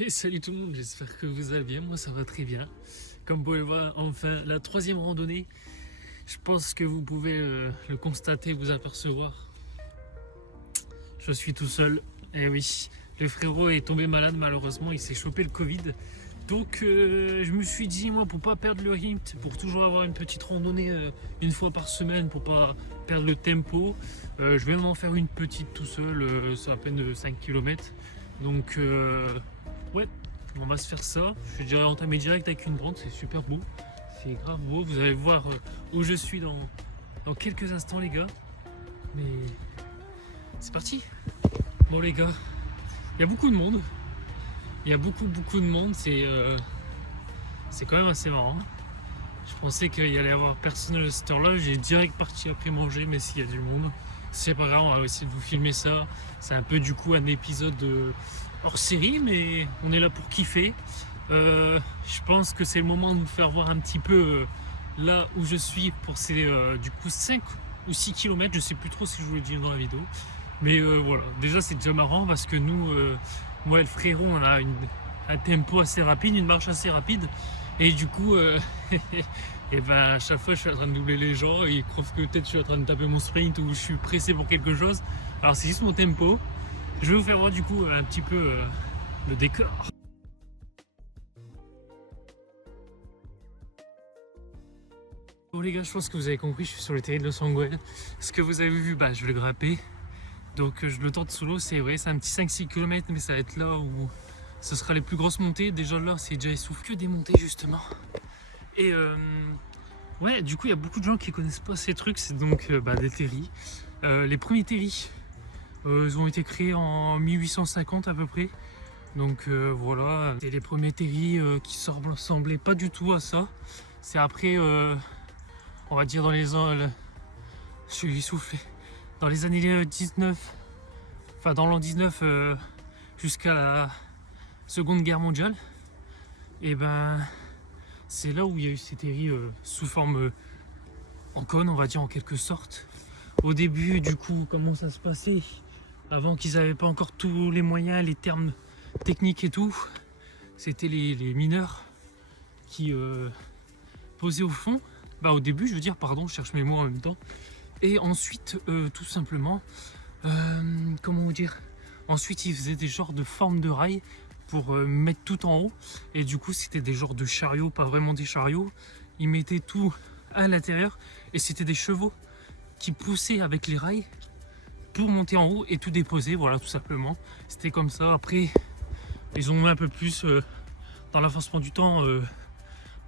Et salut tout le monde, j'espère que vous allez bien, moi ça va très bien. Comme vous pouvez le voir, enfin la troisième randonnée, je pense que vous pouvez le constater, vous apercevoir. Je suis tout seul, et oui, le frérot est tombé malade malheureusement, il s'est chopé le Covid. Donc je me suis dit, moi pour pas perdre le rythme, pour toujours avoir une petite randonnée une fois par semaine, pour pas perdre le tempo, je vais m'en faire une petite tout seul, c'est à peine 5 km. Donc ouais, on va se faire ça. Je dirais entamer direct avec une bande, c'est super beau. C'est grave beau. Vous allez voir où je suis dans quelques instants, les gars. Mais c'est parti. Bon, les gars, il y a beaucoup de monde. Il y a beaucoup de monde. C'est quand même assez marrant. Je pensais qu'il y allait y avoir personne à cette heure-là. J'ai direct parti après manger, mais s'il y a du monde, c'est pas grave. On va essayer de vous filmer ça. C'est un peu du coup un épisode hors série, mais on est là pour kiffer. Je pense que c'est le moment de vous faire voir un petit peu là où je suis pour ces du coup 5 ou 6 km. Je sais plus trop si je vous l'ai dit dans la vidéo. Mais voilà, déjà c'est déjà marrant parce que nous, moi et le frérot, on a un tempo assez rapide, une marche assez rapide. Et du coup, et ben, à chaque fois je suis en train de doubler les gens et ils croient que peut-être je suis en train de taper mon sprint ou je suis pressé pour quelque chose. Alors c'est juste mon tempo. Je vais vous faire voir du coup un petit peu le décor. Bon les gars, je pense que vous avez compris, je suis sur le terrain de Los Angeles. Ce que vous avez vu, bah, je vais le grapper. Donc je le tente sous l'eau, c'est vrai, c'est un petit 5-6 km, mais ça va être là où ce sera les plus grosses montées. Déjà là, c'est déjà essoufflé que des montées justement. Et ouais, du coup, il y a beaucoup de gens qui connaissent pas ces trucs, c'est donc des terris. Les premiers terris, ils ont été créés en 1850 à peu près. Donc voilà, c'est les premiers terris qui ne ressemblaient pas du tout à ça. C'est après, on va dire dans les ans, je suis essoufflé, dans les années 19, enfin dans l'an 19 jusqu'à la Seconde Guerre mondiale. Et ben c'est là où il y a eu ces terris sous forme en cône, on va dire en quelque sorte. Au début, du coup, comment ça se passait avant qu'ils n'avaient pas encore tous les moyens, les termes techniques et tout, c'était les mineurs qui posaient au fond. Bah au début, je veux dire, pardon, je cherche mes mots en même temps. Et ensuite, tout simplement, comment vous dire, ensuite ils faisaient des genres de formes de rails pour mettre tout en haut. Et du coup, c'était des genres de chariots, pas vraiment des chariots. Ils mettaient tout à l'intérieur et c'était des chevaux qui poussaient avec les rails pour monter en haut et tout déposer, voilà, tout simplement. C'était comme ça. Après, ils ont mis un peu plus dans l'avancement du temps,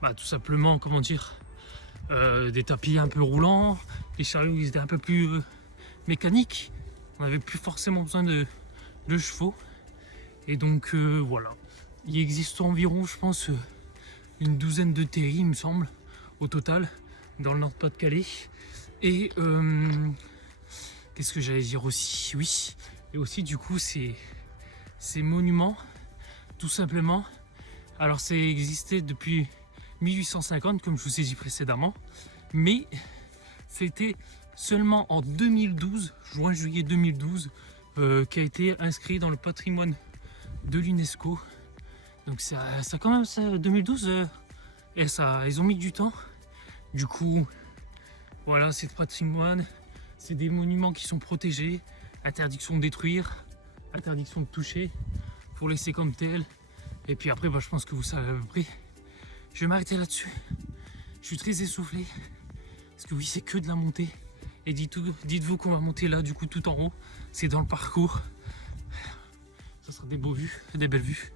tout simplement, comment dire, des tapis un peu roulants, les chariots ils étaient un peu plus mécaniques, on n'avait plus forcément besoin de chevaux. Et donc voilà, il existe environ, je pense, une douzaine de terris, il me semble, au total, dans le Nord-Pas-de-Calais. Et qu'est-ce que j'allais dire aussi? Oui, et aussi du coup ces monuments, tout simplement. Alors c'est existé depuis 1850, comme je vous ai dit précédemment, mais c'était seulement en 2012, juin-juillet 2012, qui a été inscrit dans le patrimoine de l'UNESCO. Donc ça quand même, ça, 2012, et ça, ils ont mis du temps. Du coup, voilà, c'est le patrimoine, c'est des monuments qui sont protégés, interdiction de détruire, interdiction de toucher, faut laisser comme tel. Et puis après, je pense que vous savez à peu près. Je vais m'arrêter là-dessus. Je suis très essoufflé. Parce que oui, c'est que de la montée. Et dites-vous qu'on va monter là, du coup, tout en haut. C'est dans le parcours. Ça sera des beaux vues, des belles vues.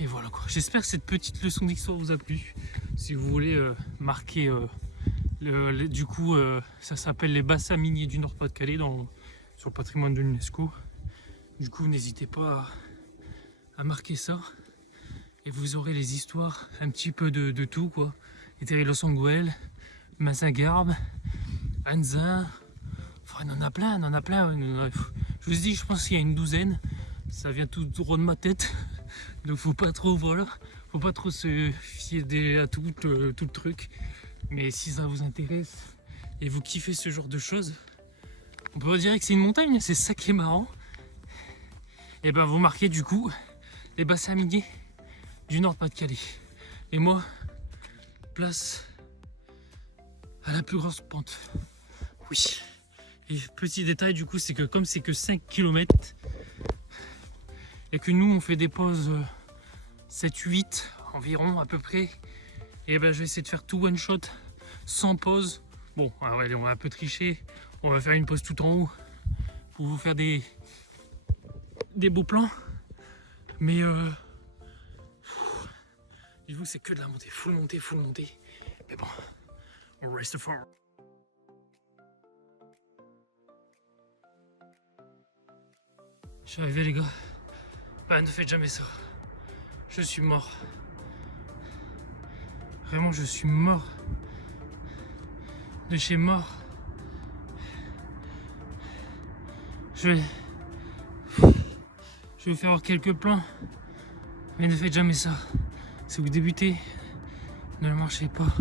Mais voilà quoi. J'espère que cette petite leçon d'histoire vous a plu. Si vous voulez marquer, du coup, ça s'appelle les bassins miniers du Nord-Pas-de-Calais sur le patrimoine de l'UNESCO. Du coup, n'hésitez pas à marquer ça. Et vous aurez les histoires, un petit peu de tout quoi. Les terris Los Angeles, Mazingarbe, Anzin, enfin, on en a plein, Je vous dis, je pense qu'il y a une douzaine. Ça vient tout droit de ma tête. Donc faut pas trop, voilà, faut pas trop se fier à tout le truc. Mais si ça vous intéresse et vous kiffez ce genre de choses, on peut dire que c'est une montagne, c'est ça qui est marrant. Et ben vous marquez du coup les bassins miniers du Nord-Pas-de-Calais. Et moi, place à la plus grosse pente. Oui. Et petit détail du coup, c'est que comme c'est que 5 km et que nous on fait des pauses 7-8 environ à peu près, et ben je vais essayer de faire tout one shot sans pause. Bon, allez, on va un peu tricher, on va faire une pause tout en haut pour vous faire des beaux plans, mais dites-vous c'est que de la montée, full montée, mais bon, on reste fort. Je suis arrivé les gars, bah ne faites jamais ça, je suis mort, vraiment je suis mort, de chez mort. Je vais vous faire voir quelques plans, mais ne faites jamais ça. Si vous débutez, ne marchez pas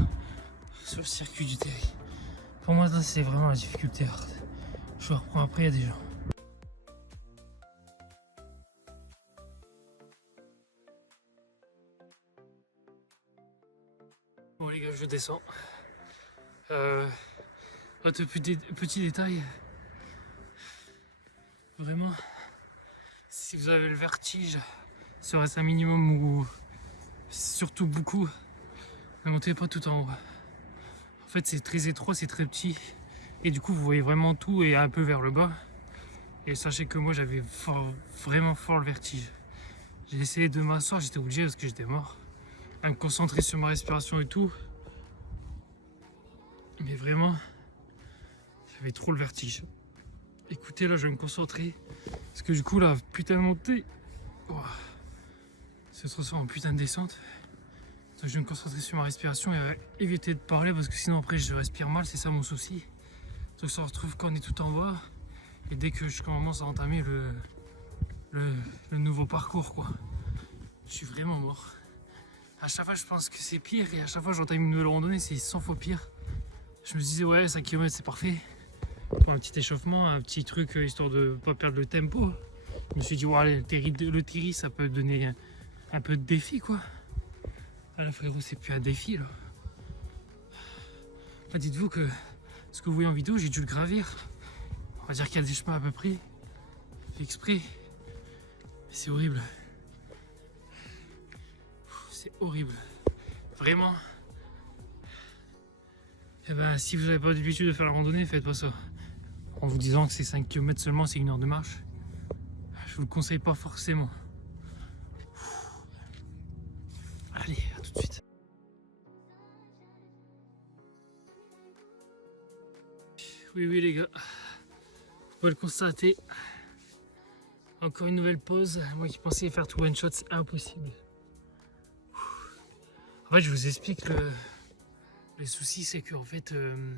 sur le circuit du terri. Pour moi, là, c'est vraiment la difficulté hard. Je reprends après, il y a des gens. Bon les gars, je descends. Autre petit détail. Vraiment, si vous avez le vertige, serait-ce un minimum ou surtout beaucoup, ne montez pas tout en haut. En fait, c'est très étroit, c'est très petit. Et du coup, vous voyez vraiment tout et un peu vers le bas. Et sachez que moi, j'avais vraiment fort le vertige. J'ai essayé de m'asseoir, j'étais obligé parce que j'étais mort. À me concentrer sur ma respiration et tout. Mais vraiment, j'avais trop le vertige. Écoutez, là, je vais me concentrer. Parce que du coup, la putain de montée, ça se transforme en putain de descente. Donc, je vais me concentrer sur ma respiration et éviter de parler parce que sinon, après, je respire mal. C'est ça mon souci. Donc, ça se retrouve quand on est tout en bas. Et dès que je commence à entamer le nouveau parcours, quoi. Je suis vraiment mort. À chaque fois, je pense que c'est pire. Et à chaque fois, j'entame une nouvelle randonnée, c'est 100 fois pire. Je me disais, ouais, 5 km, c'est parfait. Pour un petit échauffement, un petit truc histoire de pas perdre le tempo. Je me suis dit, ouais, allez, le terri, ça peut donner un peu de défi, quoi. Ah, là, frérot, c'est plus un défi, là. Là, dites-vous que ce que vous voyez en vidéo, j'ai dû le gravir. On va dire qu'il y a des chemins à peu près, fait exprès. C'est horrible. C'est horrible. Vraiment. Et ben, si vous n'avez pas l'habitude de faire la randonnée, faites pas ça. En vous disant que c'est 5 km seulement, c'est 1 heure de marche. Je vous le conseille pas forcément. Allez, à tout de suite. Oui les gars, vous pouvez le constater. Encore une nouvelle pause. Moi qui pensais faire tout one shot, c'est impossible. En fait, je vous explique le souci, c'est qu'en fait, il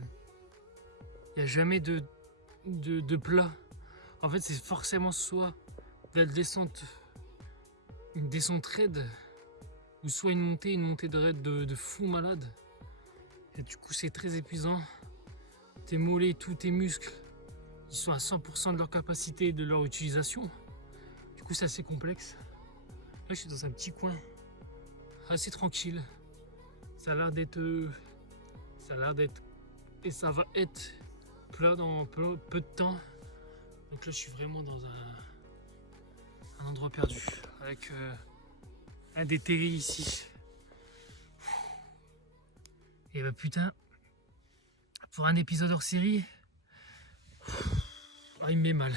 n'y a jamais de plat. En fait, c'est forcément soit de la descente, une descente raide, ou soit une montée de raid de fou malade. Et du coup, c'est très épuisant. Tes mollets, tous tes muscles, ils sont à 100% de leur capacité et de leur utilisation. Du coup, c'est assez complexe. Là, je suis dans un petit coin, assez tranquille. Ça a l'air d'être, et ça va être plat dans peu de temps. Donc là, je suis vraiment dans un endroit perdu, avec un des terris ici. Et bah putain, pour un épisode hors série, il me met mal.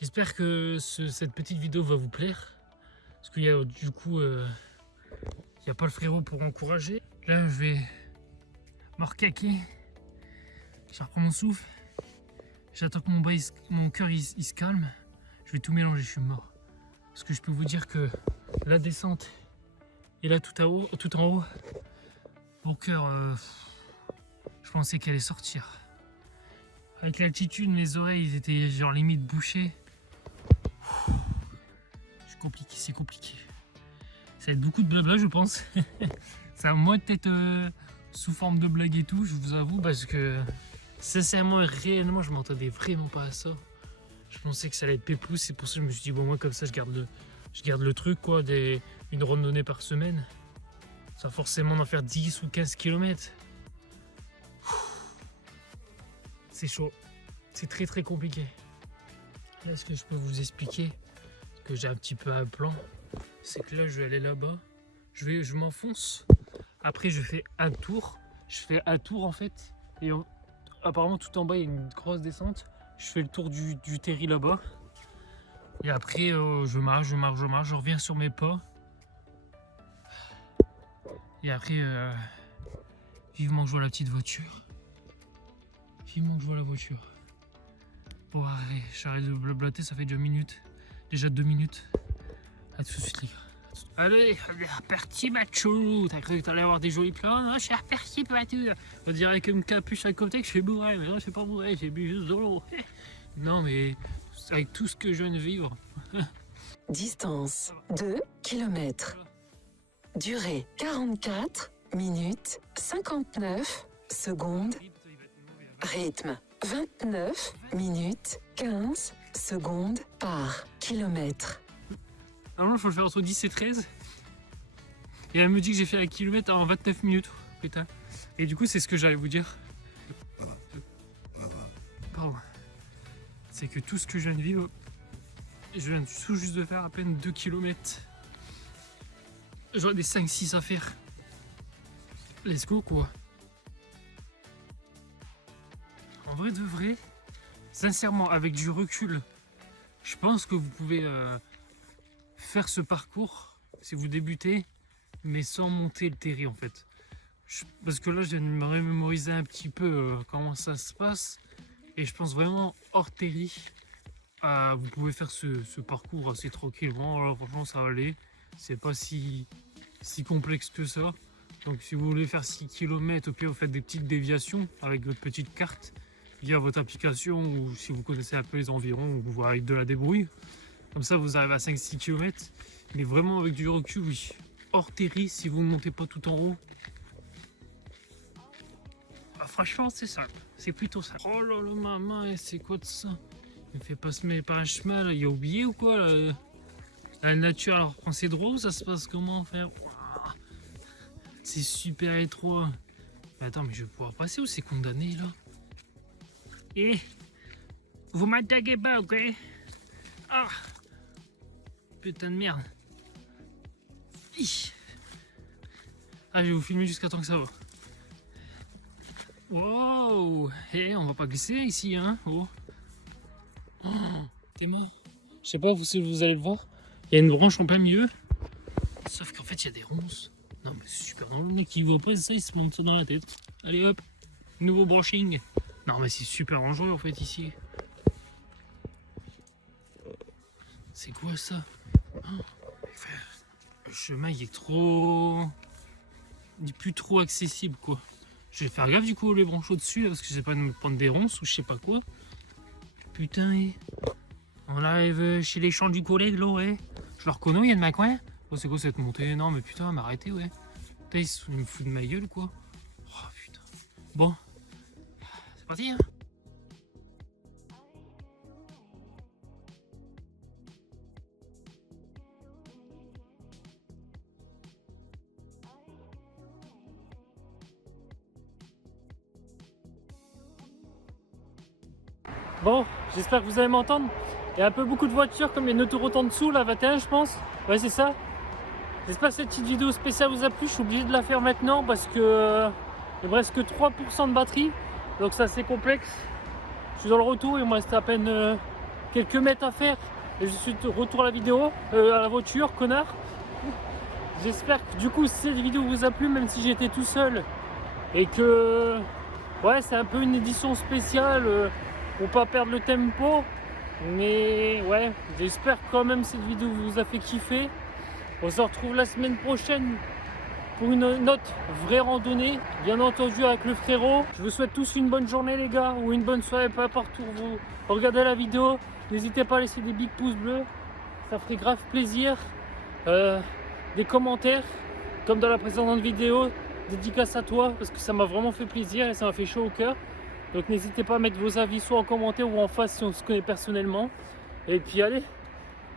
J'espère que cette petite vidéo va vous plaire. Parce qu'il y a du coup, il n'y a pas le frérot pour encourager. Là, je vais me recaquer. Je reprends mon souffle. J'attends que mon cœur il se calme. Je vais tout mélanger, je suis mort. Parce que je peux vous dire que la descente et là tout en haut, mon cœur, je pensais qu'elle allait sortir. Avec l'altitude, mes oreilles ils étaient genre limite bouchées. C'est compliqué. Ça va être beaucoup de blabla, je pense. Ça va moins peut-être sous forme de blague et tout, je vous avoue, parce que sincèrement et réellement, je m'entendais vraiment pas à ça. Je pensais que ça allait être pépouze, c'est pour ça que je me suis dit, bon, moi comme ça, je garde le truc, quoi, une randonnée par semaine, sans forcément d'en faire 10 ou 15 km. C'est chaud, c'est très très compliqué. Là, ce que je peux vous expliquer, que j'ai un petit peu un plan, c'est que là je vais aller là-bas, je m'enfonce, après je fais un tour, en fait, et apparemment tout en bas il y a une grosse descente, je fais le tour du terri là-bas, et après je marche, je reviens sur mes pas, et après vivement que je vois la petite voiture, la voiture. Bon, allez, j'arrête de blablater, ça fait déjà 2 minutes. A tout de suite les gars. Allez, on est reparti macho. T'as cru que t'allais avoir des jolis plans? Non, je suis reparti macho. On dirait avec une capuche à côté que je suis bourré, mais non, je suis pas bourré, j'ai bu juste de l'eau. Non, mais avec tout ce que je viens de vivre. Distance 2 km. Durée 44 minutes 59 secondes. Rythme 29 minutes 15 secondes par kilomètre. Normalement, il faut le faire entre 10 et 13. Et elle me dit que j'ai fait un kilomètre en 29 minutes. Putain. Et du coup, c'est ce que j'allais vous dire. Pardon. C'est que tout ce que je viens de vivre, je viens tout juste de faire à peine 2 km. J'aurais des 5-6 à faire. Let's go, quoi. En vrai de vrai, sincèrement, avec du recul, je pense que vous pouvez faire ce parcours si vous débutez, mais sans monter le terri en fait. Parce que là, je viens de me remémoriser un petit peu comment ça se passe, et je pense vraiment hors terri, vous pouvez faire ce parcours assez tranquillement. Alors, franchement, ça va aller. C'est pas si complexe que ça. Donc, si vous voulez faire 6 km, au pire, vous faites des petites déviations avec votre petite carte via votre application, ou si vous connaissez un peu les environs, vous avec de la débrouille. Comme ça, vous arrivez à 5-6 km. Mais vraiment avec du recul, oui. Hors terri, si vous ne montez pas tout en haut. Ah, franchement, c'est simple. C'est plutôt simple. Oh là là, maman, c'est quoi de ça? Il me fait pas se mettre par un chemin, là. Il a oublié ou quoi, là? La nature, alors, prend ses droits ou ça se passe comment, faire? C'est super étroit. Mais attends, mais je vais pouvoir passer ou c'est condamné, là? Eh, vous m'attaquez pas, ok? Ah, putain de merde. Ah, je vais vous filmer jusqu'à temps que ça va. Wow, eh, on va pas glisser ici, hein? Oh, oh, t'es mort. Je sais pas si vous allez le voir. Il y a une branche en plein milieu. Sauf qu'en fait, il y a des ronces. Non, mais c'est super drôle. Le mec qui voit pas ça, il se monte ça dans la tête. Allez hop, nouveau branching. Non, mais c'est super dangereux en fait ici. C'est quoi ça? Le chemin il est trop. Il est plus trop accessible quoi. Je vais faire gaffe du coup les branches au-dessus parce que je sais pas de me prendre des ronces ou je sais pas quoi. Putain, on arrive chez les champs du collègue là, ouais. Je le reconnais, il y a de ma coin. Oh, c'est quoi cette montée? Non, mais putain, m'arrêter, ouais. Putain, il me fout de ma gueule quoi. Oh putain. Bon, c'est parti, hein. Bon, j'espère que vous allez m'entendre. Il y a un peu beaucoup de voitures, comme il y a une autoroute en dessous, la 21 je pense. Ouais, c'est ça. J'espère que cette petite vidéo spéciale vous a plu. Je suis obligé de la faire maintenant parce que il me reste que 3% de batterie. Donc c'est assez complexe. Je suis dans le retour, il me reste à peine quelques mètres à faire. Et je suis de retour à la vidéo, à la voiture, connard. J'espère que du coup cette vidéo vous a plu, même si j'étais tout seul. Et que ouais, c'est un peu une édition spéciale. Pour pas perdre le tempo, mais ouais, j'espère quand même que cette vidéo vous a fait kiffer. On se retrouve la semaine prochaine pour une autre vraie randonnée, bien entendu avec le frérot. Je vous souhaite tous une bonne journée les gars, ou une bonne soirée, peu importe où vous regardez la vidéo. N'hésitez pas à laisser des big pouces bleus, ça ferait grave plaisir. Des commentaires, comme dans la précédente vidéo, dédicace à toi, parce que ça m'a vraiment fait plaisir et ça m'a fait chaud au cœur. Donc n'hésitez pas à mettre vos avis soit en commentaire ou en face si on se connaît personnellement. Et puis allez,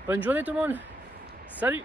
bonne journée tout le monde. Salut!